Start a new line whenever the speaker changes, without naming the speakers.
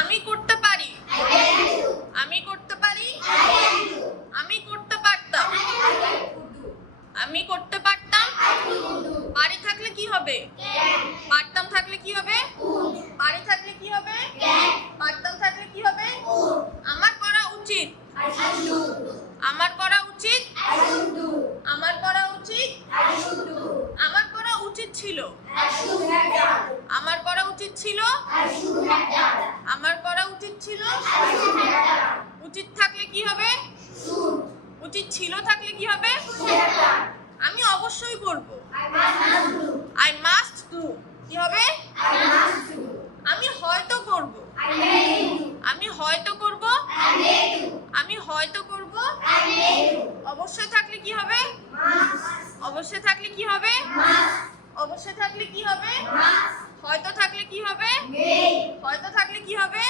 আমি করতে পারি। আমি করতে পারি। আমি করতে পারতাম। আমি করতে পারতাম। বাড়ি থাকলে কি হবে? পারতাম থাকলে কি হবে? বাড়ি থাকলে কি হবে? পারতাম থাকলে কি হবে? আমার করা উচিত। আমার করা উচিত। আমার করা উচিত। আমার করা উচিত ছিল। আমার করা উচিত ছিল আমার করা উচিত ছিল উচিত থাকলে কি হবে উচিত ছিল থাকলে কি হবে? আমি অবশ্যই করব আই মাস্ট ডু কি হবে? আমি হয়তো করব। আমি হয়তো করব। আমি হয়তো করব। অবশ্যই থাকলে কি হবে? অবশ্যই থাকলে কি হবে? অবশ্যই থাকলে কি হবে? হয়তো থাকলে কি হবে? হয়তো থাকলে কি হবে?